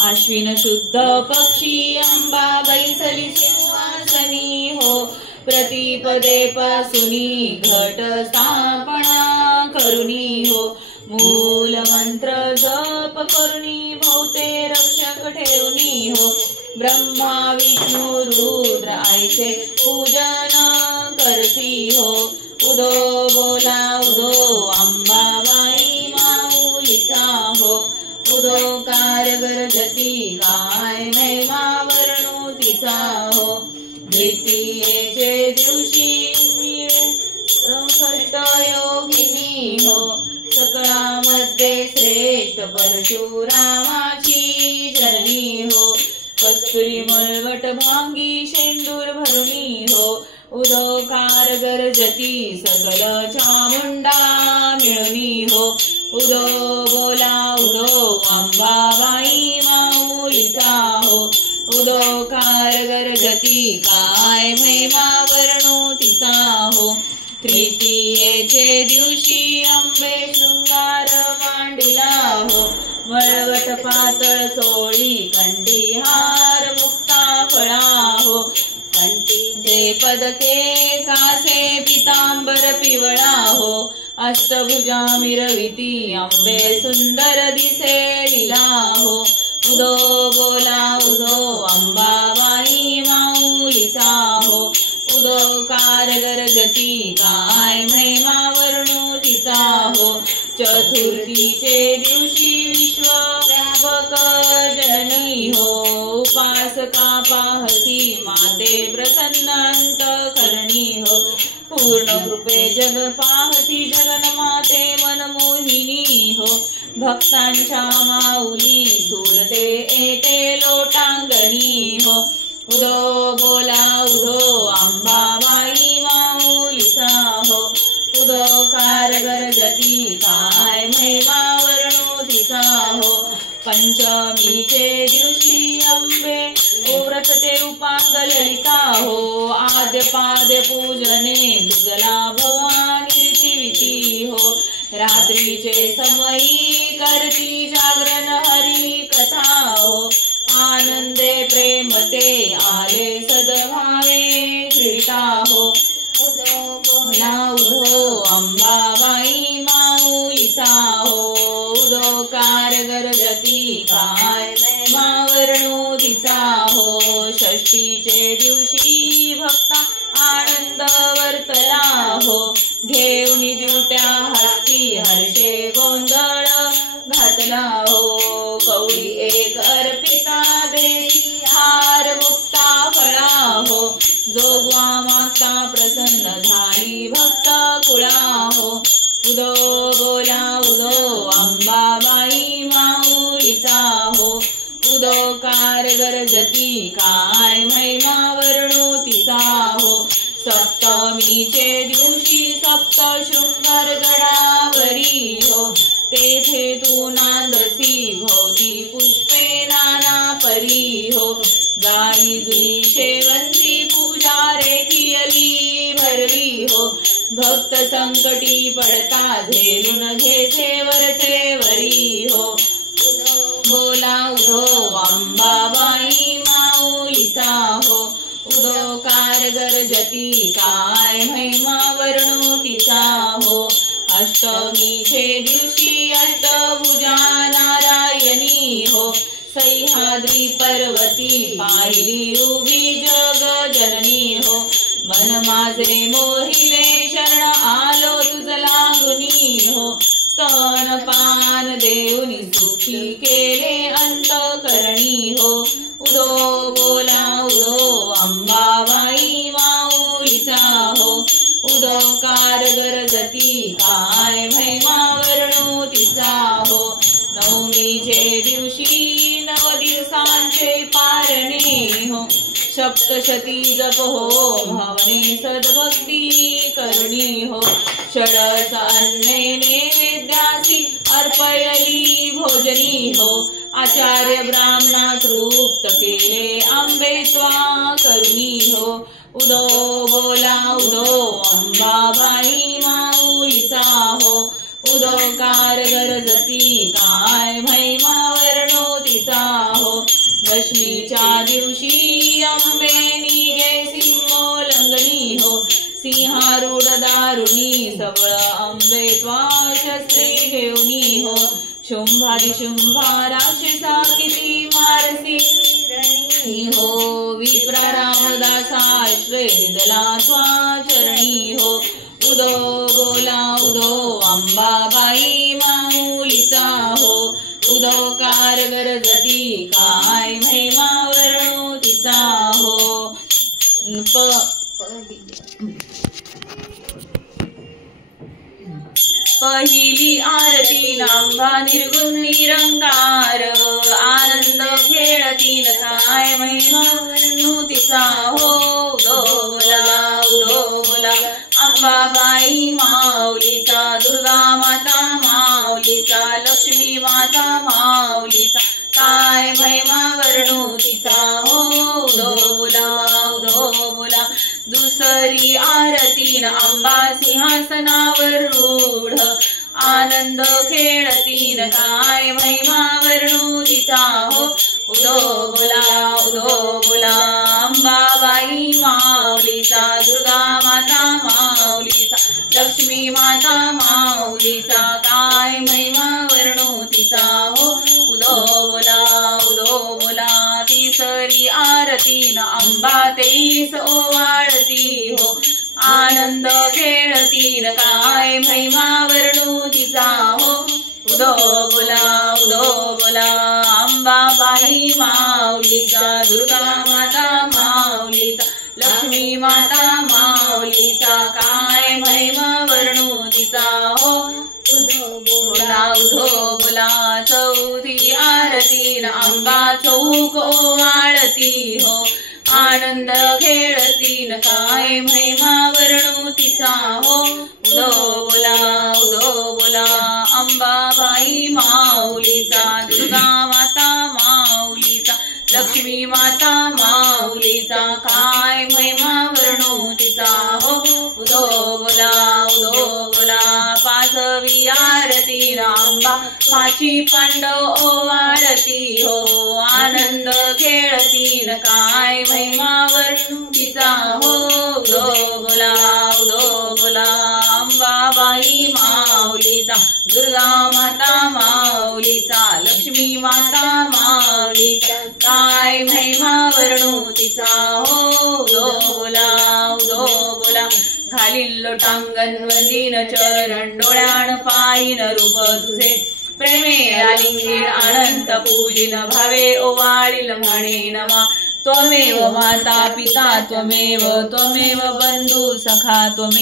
आश्विन शुद्ध पक्षी अंबा बैसली सिंहासनी हो प्रतिपदे पासुनी घट स्थापना करुणी हो मूल मंत्र जप करुणी भोवते रक्षक ठेवणी हो ब्रह्मा विष्णु रुद्र आईचे पूजन करती हो उदो बोला उदो अंबाबाई माऊलीचा हो उदो कारगर जती काय महिमा वर्णू तिचा हो द्वितीयेचे दिवशी षष्ठ योगिनी हो सकळामध्ये श्रेष्ठ परशुरामाची चरणी हो कस्तुरी मळवट भांगी शेंदूर भरुणी हो उदो कारगर जती सकल चामुंडा मिळुनी हो उदो बोला उदो अंबाबाई माऊलीचा हो उदो कारगर जती काय महिमा वर्णू तिचा हो तृतीयेचे दिवशी अंबे शृंगार मांडिला हो मळवट पातळ चोळी कंठीहार मुक्ता फळा हो कंठीचे पदके कासे पितांबर पिवळा हो अष्टभुजा मिरविती अंबे सुंदर दिसे लीला हो उदो बोला उदो अंबाबाई माऊलीचा हो उदो कारगर जती काय महिमा वर्णू तिचा हो चतुर्थीचे दिवशी विश्वव्यापक जननी हो उपासका पाहसी माते प्रसन्न अंतःकरणी हो पूर्ण कृपे जग पाहसी जगन्माते मनमोहिनी हो भक्तांच्या माऊली सुरते येते लोटांगणी हो उदो बोला उदो अंबाबाई माऊलीचा हो उदो कारगर जती काय महिमा वर्णू तिचा हो पंचमीचे दिवशी अंबे व्रतते रूपांग ललिता हो आद्य पाद्य पूजने तुझला भवानी रीतिविती हो रात्रीचे समयी करती जागरण हरी कथा हो आनंदे प्रेमते आले सद्भावे क्रीडा हो उदो बोला उदो अंबाबाई माऊलीचा हो उदो कारगर जती काय महिमा वर्णू तिचा हो षष्टीचे दिवशी भक्ता आनंद वर्तला हो घेऊन दिवट्या हाती हर्षे गोंधळ घातला हो कवडी एक अर्पिता देवी हार मुक्ता फळा हो जोगवा माता प्रसन्न झाली भक्त कुळा हो उदो बोला उदो अंबाबाई माऊलीचा हो उदो कारगर जती काय महिमा वर्णू तिचा हो सप्तमीचे दिवशी सप्त शृंगार गडावरी हो तेथे तू नांदसी भोवती पुष्पे नाना परी हो जाई जुई शेवंती पूजा रेखियली भरवी हो भक्त संकटी पडता झेलून घेसे वरचे वरी हो बोला उदो अंबाबाई माऊलीचा हो उदो कारगर जती काय महिमा वर्णू तिचा हो अष्टमीचे दिवशी अष्टभुजा नारायणी हो सह्याद्री पर्वती पाहिली उभी जग जननी हो मन माझे मोहिले शरण आलो तुझला गुणी हो स्तनपान देऊनी सुखी केले अंतःकरणी हो उदो बोला उदो अंबाबाई माऊलीचा हो उदो कारगर जती काय महिमा वर्णू तिचा हो नवमीचे दिवशी नव दिवसांचे पारणे हो सप्तशती जप हो भावने सद्भक्ती करुणी हो षडस अन्ने नैवेद्यासी अर्पयली भोजनी हो आचार्य ब्राह्मणा तृप्त केले आंबे त्वा करुणी हो उदो बोला उदो अंबाबाई माऊलीचा हो उदो कारगर जती काय महिमा वर्णो तिचा हो दशमीच्या दिवशी अंबे निघे सिंहोल्लंघनी हो सिंहारूढ दारुणी सबळ अंबे त्वा शस्त्रे घेऊनी हो शुंभादिशुंभा राक्षसा किती मारसी हो विप्रा रामदासाश्रय दिदला त्वा चरणी हो उदो बोला उदो अंबाबाई माऊलीचा हो उदो कार गरजती काय महिमा वर्णो तिचा हो पहिली आरती नांबा निर्गुण निरंकार आनंद खेळतीन काय महिमा तिचा हो उदो बोला अंबाबाई माऊलीचा दुर्गा माता माऊलीचा लक्ष्मी माता माऊलीचा काय महिमा वर्णो तिचा हो उदो बोला दुसरी आरतीन अंबा सिंहासनावर रूढ आनंद खेळतीन काय महिमा वर्णो तिचा हो उदो बोला अंबाबाई माऊलीचा दुर्गा माता माऊलीचा लक्ष्मी माता माऊलीचा काय महिमा वर्णो तिचा हो उदो बोला तिसरी आरतीन अंबा 23 ओवाळती हो आनंद खेळतीन काय महिमा वर्णो तिचा हो उदो बोला अंबाबाई माऊलीचा दुर्गा माता माऊलीचा लक्ष्मी माता माऊलीचा काय महिमा वर्णो तिचा हो उदो बोला चौथी आरतीन अंबा चौक ओवाळती हो आनंद खेळतीन काय महिमा वर्णो तिचा हो उदो बोला अंबाबाई माऊलीचा दुर्गा माता माऊलीचा लक्ष्मी माता माऊलीचा काय महिमा वर्णो तिचा हो उदो बोला पाचवी आरतीन अंबा पाची पांडव ओवाळती हो आनंद खेळतीन काय महिमा वर्णो तिचा हो उदो बोला अंबाबाई माऊलीचा दुर्गा माता माऊलीचा लक्ष्मी माता माऊलीचा काय महिमा वर्णो तिचा हो उदो बोला घालीन लोटांगण वंदीन चरण डोळ्यान पाहिन रूप तुझे प्रेमे आलिंगीन अनंत पूजिन भावे ओवाळील म्हणे नमा त्वमेव माता पिता त्वमेव बंधू सखा त्वमेव